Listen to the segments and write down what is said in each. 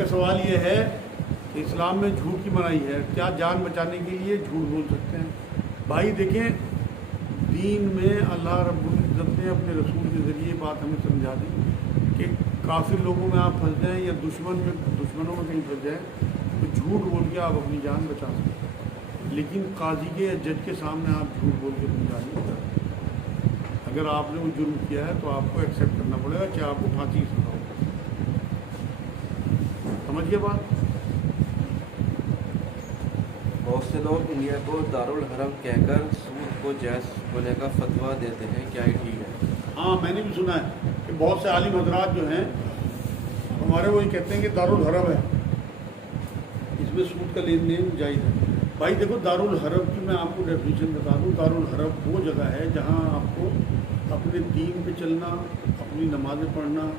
کا سوال یہ ہے کہ اسلام میں جھوٹ کی منائی ہے، کیا جان بچانے کے لیے جھوٹ بول سکتے ہیں؟ بھائی دیکھیں، دین میں اللہ رب العزت نے اپنے رسول کے ذریعے بات ہمیں سمجھا دی کہ کافر لوگوں میں آپ پھنس جائیں یا دشمنوں میں کہیں پھنس جائیں تو جھوٹ بول کے آپ اپنی جان بچا سکتے ہیں، لیکن قاضی کے یا جج کے سامنے آپ جھوٹ بول کے اپنی جان نہیں بچا سکتے۔ اگر آپ نے وہ جرم کیا ہے تو آپ کو ایکسیپٹ کرنا پڑے گا، چاہے آپ کو پھانسی کی سزا ہو۔ سمجھ گئے بات؟ بہت سے لوگ انڈیا کو دارالحرم کہہ کر سود کو جائز ہونے کا فتویٰ دیتے ہیں، کیا یہ ٹھیک ہے؟ ہاں، میں نے بھی سنا ہے کہ بہت سے عالم حضرات جو ہیں ہمارے وہی کہتے ہیں کہ دارالحرم ہے، اس میں سود کا لین دین جائز ہے۔ بھائی دیکھو، دارالحرم کی میں آپ کو ڈیفینیشن بتا دوں۔ دارالحرم وہ جگہ ہے جہاں آپ کو اپنے دین پہ چلنا، اپنی نمازیں پڑھنا،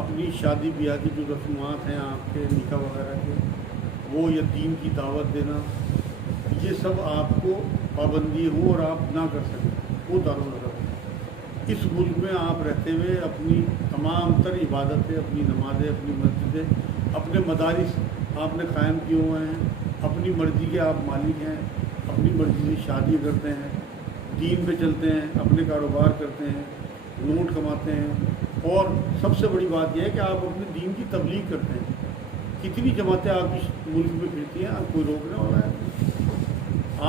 اپنی شادی بیاہ کی جو رسومات ہیں آپ کے نکاح وغیرہ کے، وہ یا دین کی دعوت دینا، یہ سب آپ کو پابندی ہو اور آپ نہ کر سکیں، وہ دارالحرم ہے۔ اس ملک میں آپ رہتے ہوئے اپنی تمام تر عبادتیں، اپنی نمازیں، اپنی مسجدیں، اپنے مدارس آپ نے قائم کیے ہوئے ہیں، اپنی مرضی کے آپ مالک ہیں، اپنی مرضی سے شادی کرتے ہیں، دین پہ چلتے ہیں، اپنے کاروبار کرتے ہیں، نوٹ کماتے ہیں، اور سب سے بڑی بات یہ ہے کہ آپ اپنے دین کی تبلیغ کرتے ہیں۔ کتنی جماعتیں آپ اس ملک میں پھرتی ہیں، آپ کوئی روکنے والا ہے؟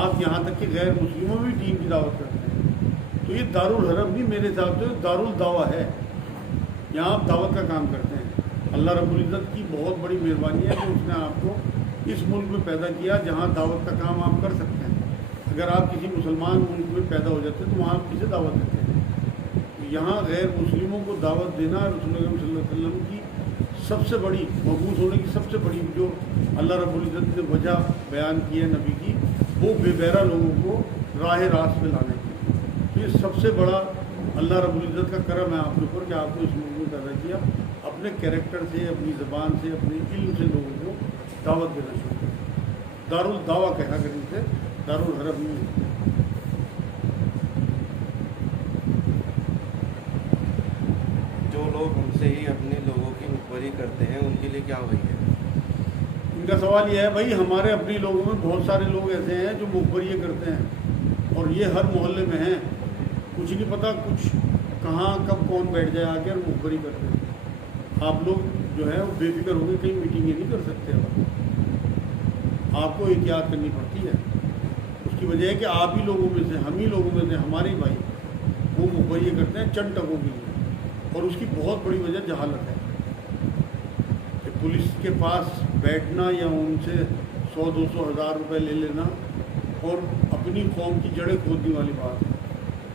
آپ یہاں تک کہ غیر مسلموں میں بھی دین کی دعوت کرتے ہیں۔ تو یہ دارالحرم نہیں، میرے حساب سے دارالدعوہ ہے، یہاں آپ دعوت کا کام کرتے ہیں۔ اللہ رب العزت کی بہت بڑی مہربانی ہے کہ اس نے آپ کو اس ملک میں پیدا کیا جہاں دعوت کا کام آپ کر سکتے ہیں۔ اگر آپ کسی مسلمان ملک میں پیدا ہو جاتے ہیں تو وہاں آپ کسے دعوت دیتے ہیں؟ یہاں غیر مسلموں کو دعوت دینا رسول اللہ صلی اللہ علیہ وسلم کی سب سے بڑی، مبعوث ہونے کی سب سے بڑی جو اللہ رب العزت نے وجہ بیان کی ہے نبی کی، وہ بے بہرا لوگوں کو راہ راست پہ لانے کی۔ تو یہ سب سے بڑا اللہ رب العزت کا کرم ہے آپ کے اوپر کہ آپ کو اس ملک میں پیدا کیا، اپنے کیریکٹر سے، اپنی زبان سے، اپنے علم سے لوگوں کو دعوت دینا شروع کیا۔ دارالدعوہ کہا کریں سے، دارالحرم نہیں۔ جو لوگ ہم سے ہی اپنے لوگوں کی مخبری کرتے ہیں ان کے لیے کیا ہوئی ہے؟ ان کا سوال یہ ہے، بھائی ہمارے اپنے لوگوں میں بہت سارے لوگ ایسے ہیں جو مخبریے کرتے ہیں، اور یہ ہر محلے میں ہیں، کچھ نہیں پتہ کچھ کہاں کب کون بیٹھ جائے آ کے اور مخبری کرتے ہیں۔ آپ لوگ جو ہے وہ بے فکر ہو کے کہیں میٹنگیں نہیں کر سکتے، آپ کو احتیاط کرنی پڑتی ہے۔ اس کی وجہ ہے کہ آپ ہی لوگوں میں سے، ہم ہی لوگوں میں سے، ہمارے ہی بھائی وہ مخبریے کرتے ہیں چند ٹکوں کے لیے، اور اس کی بہت بڑی وجہ جہالت ہے کہ پولیس کے پاس بیٹھنا یا ان سے 100-200 ہزار روپے لے لینا اور اپنی قوم کی جڑیں کھودنے والی بات ہے۔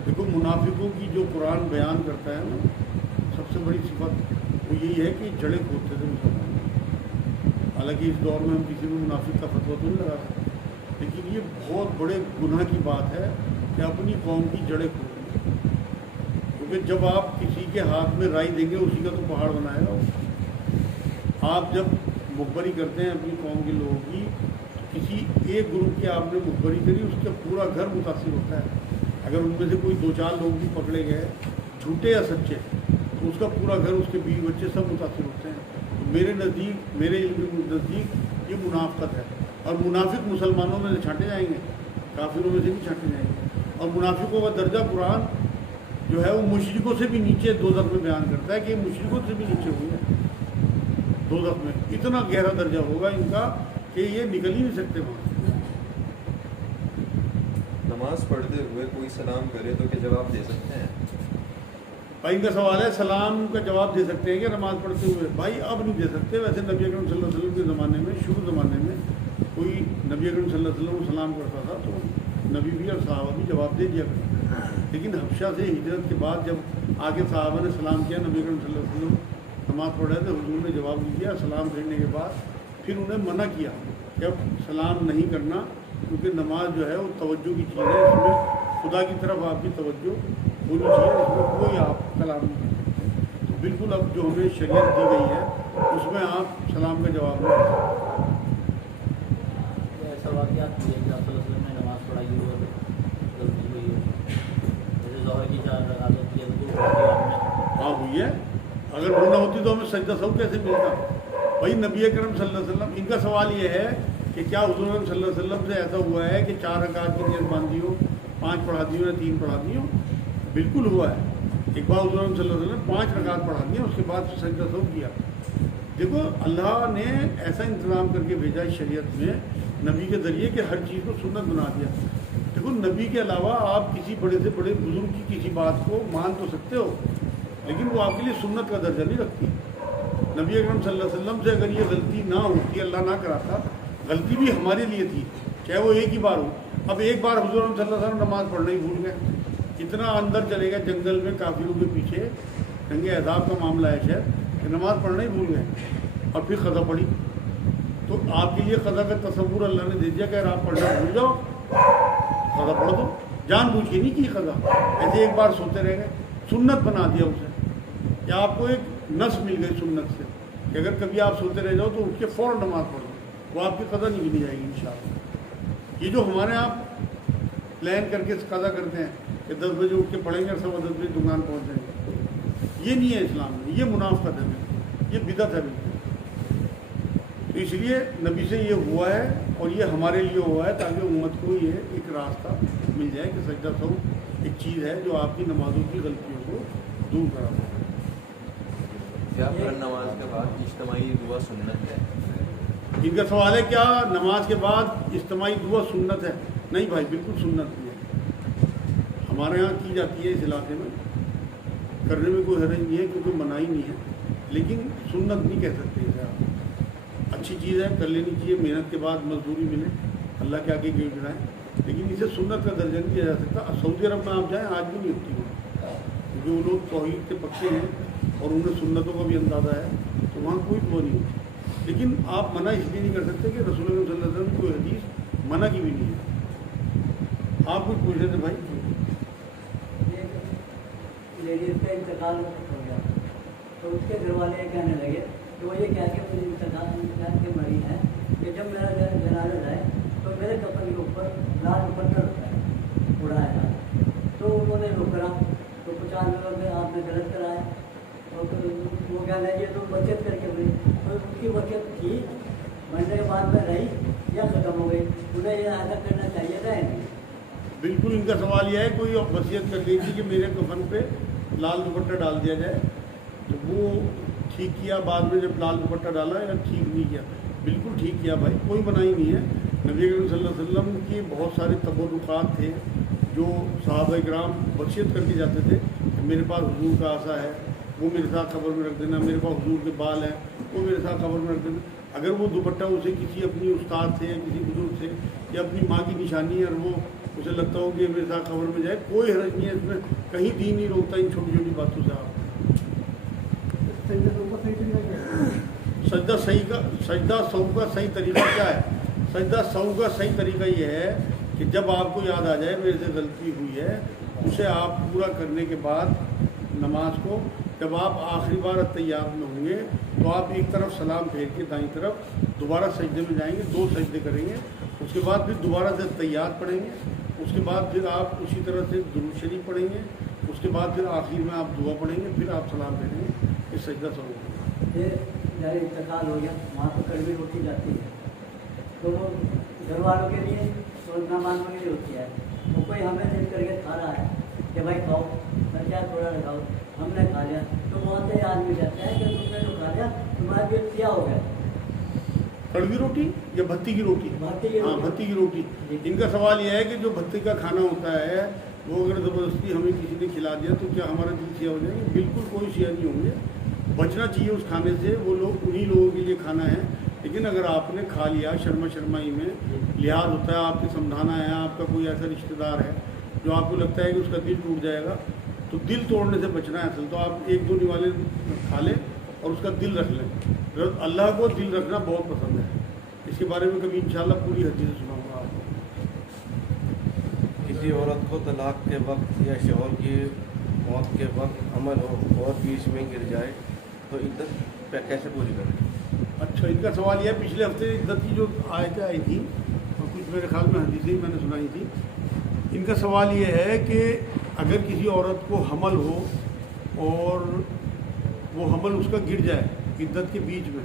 دیکھو، منافقوں کی جو قرآن بیان کرتا ہے نا، سب سے بڑی صفت وہ یہی ہے کہ جڑیں کھودتے تھے مسلمان۔ حالانکہ اس دور میں ہم کسی بھی منافق کا فتویٰ تو نہیں لگا سکتے، لیکن یہ بہت بڑے گناہ کی بات ہے کہ اپنی قوم کی جڑیں کھودیں، کیونکہ جب آپ کسی کے ہاتھ میں رائی دیں گے اسی کا تو پہاڑ بنائے گا۔ آپ جب مخبری کرتے ہیں اپنی قوم کے لوگوں کی، کسی ایک گروپ کی آپ نے مخبری کری، اس کا پورا گھر متاثر ہوتا ہے۔ اگر ان میں سے کوئی 2-4 لوگ بھی پکڑے گئے جھوٹے یا سچے، تو اس کا پورا گھر، اس کے بیوی بچے سب متاثر ہوتے ہیں۔ تو میرے نزدیک، میرے علم کے نزدیک یہ منافقت ہے، اور منافق مسلمانوں میں سے چھانٹے جائیں گے، کافروں میں سے بھی چھانٹے جائیں گے۔ اور منافقوں کا درجہ قرآن جو ہے وہ مشرکوں سے بھی نیچے دوزخ میں بیان کرتا ہے کہ یہ مشرکوں سے بھی نیچے ہوئی ہے۔ دوزخ میں اتنا گہرا درجہ ہوگا ان کا کہ یہ نکل ہی نہیں سکتے وہاں۔ نماز پڑھتے ہوئے کوئی سلام کرے تو کیا جواب دے سکتے ہیں؟ بھائی ان کا سوال ہے سلام کا جواب دے سکتے ہیں کہ نماز پڑھتے ہوئے؟ بھائی اب نہیں دے سکتے۔ ویسے نبی اکرم صلی اللہ علیہ وسلم کے زمانے میں، شروع زمانے میں کوئی نبی اکرم صلی اللہ علیہ وسلم کو سلام کرتا تھا تو نبی بھی اور صحابہ بھی جواب دے دیا کرتے تھے، لیکن حبشہ سے ہجرت کے بعد جب آگے صحابہ نے سلام کیا، نبی اکرم صلی اللہ علیہ وسلم نماز پڑھ رہے تھے، حضور نے جواب نہیں دیا۔ سلام پھیرنے کے بعد پھر انہیں منع کیا کہ اب سلام نہیں کرنا، کیونکہ نماز جو ہے وہ توجہ کی چیز ہے، اس میں خدا کی طرف آپ کی توجہ ہونی چاہیے، اس میں کوئی آپ کلام نہیں کر سکتے۔ تو بالکل اب جو ہمیں شریعت دی گئی ہے اس میں آپ سلام کا جواب نہیں دے سکتے۔ ایسا واقعات ہوئے کہ آپ صلی اللہ علیہ وسلم نے نماز پڑھائی ہو اور غلطی ہوئی ہو، جیسے ظہر کی 4 رکعت ہوتی ہے تو ہاں ہوئی ہے، اگر وہ نہ ہوتی تو ہمیں سجدہ سہو کیسے ملتا؟ بھائی نبی اکرم صلی اللہ علیہ وسلم، ان کا سوال یہ ہے کہ کیا حضور اکرم صلی اللہ علیہ وسلم سے ایسا ہوا ہے کہ 4 رکعت کی نیت باندھی ہو، 5 پڑھا دی ہو یا 3 پڑھا دی ہو؟ بالکل ہوا ہے. ایک بار حضور اکرم صلی اللہ علیہ وسلم 5 رکعت پڑھا دی، اس کے بعد سجدہ سہو کیا. دیکھو اللہ نے ایسا انتظام کر کے بھیجا اس شریعت میں نبی کے ذریعے کہ ہر چیز کو سنت بنا دیا. دیکھو نبی کے علاوہ آپ کسی بڑے سے بڑے بزرگ کی کسی بات کو مان تو سکتے ہو، لیکن وہ آپ کے لیے سنت کا درجہ نہیں رکھتی. نبی اکرم صلی اللہ علیہ وسلم سے اگر یہ غلطی نہ ہوتی، اللہ نہ کراتا، غلطی بھی ہمارے لیے تھی، چاہے وہ ایک ہی بار ہو. اب ایک بار حضور صلی اللہ علیہ وسلم نماز پڑھنا ہی بھول گئے، اتنا اندر چلے گئے جنگل میں کافروں کے پیچھے، جنگ عذاب کا معاملہ ہے شاید، کہ نماز پڑھنا ہی بھول گئے اور پھر قضا پڑھی. تو آپ کے لیے قضا کا تصور اللہ نے دے دیا کہ اگر آپ پڑھنا بھول جاؤ قضا پڑھ دو. جان بوجھ کے نہیں کی قضا، ایسے ایک بار سوتے رہ گئے، سنت بنا دیا اسے. یا آپ کو ایک نس مل گئی سنت سے کہ اگر کبھی آپ سوتے رہ جاؤ تو اٹھ کے فوراً نماز پڑھ دو، وہ آپ کی قضا نہیں گنی جائے گی انشاءاللہ. یہ جو ہمارے آپ پلان کر کے قضا کرتے ہیں کہ 10 بجے اٹھ کے پڑھیں گے اور 10:15 بجے دکان پہنچ جائیں گے، یہ نہیں ہے اسلام میں، یہ منافقت ہے، یہ بدعت ہے بالکل. تو اس لیے نبی سے یہ ہوا ہے اور یہ ہمارے لیے ہوا ہے تاکہ امت کو یہ ایک راستہ مل جائے کہ سجدہ سہو ایک چیز ہے جو آپ کی نمازوں کی غلطیوں کو دور کرا دے. کیا ہر نماز کے بعد اجتماعی دعا سنت ہے؟ ان کا سوال ہے کیا نماز کے بعد اجتماعی دعا سنت ہے؟ نہیں بھائی، بالکل سنت نہیں ہے. ہمارے یہاں کی جاتی ہے اس علاقے میں، کرنے میں کوئی حرج نہیں ہے کیونکہ منائی نہیں ہے، لیکن سنت نہیں کہہ سکتے اسے. آپ اچھی چیز ہے، کر لینی چاہیے، محنت کے بعد مزدوری ملے، اللہ کے آگے گیٹ جائیں، لیکن اسے سنت کا درجہ نہیں دیا جا سکتا. سعودی عرب میں آپ جائیں آج بھی نہیں ہوتی وہ، کیونکہ وہ لوگ توحید کے پکے ہیں اور انہیں سنتوں کا بھی اندازہ ہے، تو وہاں کوئی دعا نہیں ہوتی. لیکن آپ منع اس لیے نہیں کر سکتے کہ رسول اللہ صلی اللہ علیہ وسلم کی کوئی حدیث منع کی بھی نہیں ہے. آپ کچھ پوچھ رہے تھے بھائی؟ لیڈیز کا انتقال ہو گیا تو اس کے گھر والے یہ کہنے لگے کہ وہ یہ کہہ کے مجھے انتقال کے مریض ہیں کہ جب میرا جنازہ جائے تو میرے کپڑے کے اوپر لال دوپٹہ رکھا ہے، اڑایا جائے. تو انہوں نے روکا تو 50 لوگوں نے آپ نے غلط کرایا، اور وہ کہنے لگے تو بچت کر کے بھائی تو ان کی بچت تھی مرنے کے بعد میں رہی یا ختم ہو گئی، انہیں یہ ایسا کرنا چاہیے تھا. بالکل ان کا سوال یہ ہے کوئی وصیت کر گئی تھی کہ میرے کفن پہ لال دوپٹہ ڈال دیا جائے، تو وہ ٹھیک کیا بعد میں جب لال دوپٹہ ڈالا یا ٹھیک نہیں کیا؟ بالکل ٹھیک کیا بھائی، کوئی منائی نہیں ہے. نبی کریم صلی اللہ علیہ وسلم کی بہت سارے تبرکات تھے جو صحابہ کرام وصیت کر کے جاتے تھے کہ میرے پاس حضور کا عصا ہے، وہ میرے ساتھ قبر میں رکھ دینا، میرے پاس حضور کے بال ہیں، وہ میرے ساتھ قبر میں رکھ دینا. اگر وہ دوپٹہ اسے کسی اپنی استاد سے کسی بزرگ سے یا اپنی ماں کی نشانی ہے اور وہ اسے لگتا ہو کہ میرے ساتھ قبر میں جائے، کوئی حرج نہیں ہے اس میں، کہیں دین نہیں روکتا ان چھوٹی چھوٹی باتوں سے. آپ سجدہ سہو کا صحیح طریقہ کیا ہے؟ سجدہ سہو کا صحیح طریقہ یہ ہے کہ جب آپ کو یاد آ جائے میرے سے غلطی ہوئی ہے، اسے آپ پورا کرنے کے بعد نماز کو جب آپ آخری بار التحیات میں ہوں گے تو آپ ایک طرف سلام پھیر کے دائیں طرف دوبارہ سجدے میں جائیں گے، 2 سجدے کریں گے، اس کے بعد پھر دوبارہ سے التحیات پڑھیں گے، اس کے بعد پھر آپ اسی طرح سے درود شریف پڑھیں گے، اس کے بعد پھر آخر میں آپ دعا پڑھیں گے، پھر آپ سلام پھیریں گے. یہ سجدہ سہو ہوگا. یہ انتقال ہو گیا، وہاں تو کڑوی روٹی جاتی ہے تو وہ گھر والوں کے لیے اور مہمانوں کے لیے ہوتی ہے. وہ کوئی ہمیں دیکھ کر کے کھا رہا ہے کہ بھائی کھاؤ، خرچہ تھوڑا لگاؤ، ہم نے کھا لیا تو وہاں سے آدمی کہتا ہے کہ تم نے جو کھا لیا تمہارا پیٹ کیا ہو گیا. کڑوی روٹی یا بھتی کی روٹی؟ ہاں بھتی کی روٹی. ان کا سوال یہ ہے کہ جو بھتی کا کھانا ہوتا ہے وہ اگر زبردستی ہمیں کسی نے کھلا دیا تو کیا ہمارا دل سیاہ ہو جائے گا؟ بالکل کوئی سیاہ نہیں ہوں گے، بچنا چاہیے اس کھانے سے. وہ لوگ انہی لوگوں کے لیے کھانا ہے، لیکن اگر آپ نے کھا لیا شرمائی میں، لحاظ ہوتا ہے آپ کے سمجھانا ہے، آپ کا کوئی ایسا رشتہ دار ہے جو آپ کو لگتا ہے کہ اس کا دل ٹوٹ جائے گا، تو دل توڑنے سے بچنا ہے. اصل تو آپ 1-2 نوالے کھا لیں اور اس کا دل رکھ لیں. اللہ کو دل رکھنا بہت پسند ہے، اس کے بارے میں کبھی انشاءاللہ پوری حدیث سناؤں گا آپ کو. کسی عورت کو طلاق کے وقت یا شوہر کی موت کے وقت عمل ہو اور بیچ میں گر جائے تو عدت کیسے پوری کریں؟ اچھا، ان کا سوال یہ ہے، پچھلے ہفتے عدت کی جو آیتیں آئی تھیں اور کچھ میرے خیال میں حدیثیں ہی میں نے سنائی تھی. ان کا سوال یہ ہے کہ اگر کسی عورت کو حمل ہو اور وہ حمل اس کا گر جائے عدت کے بیچ میں،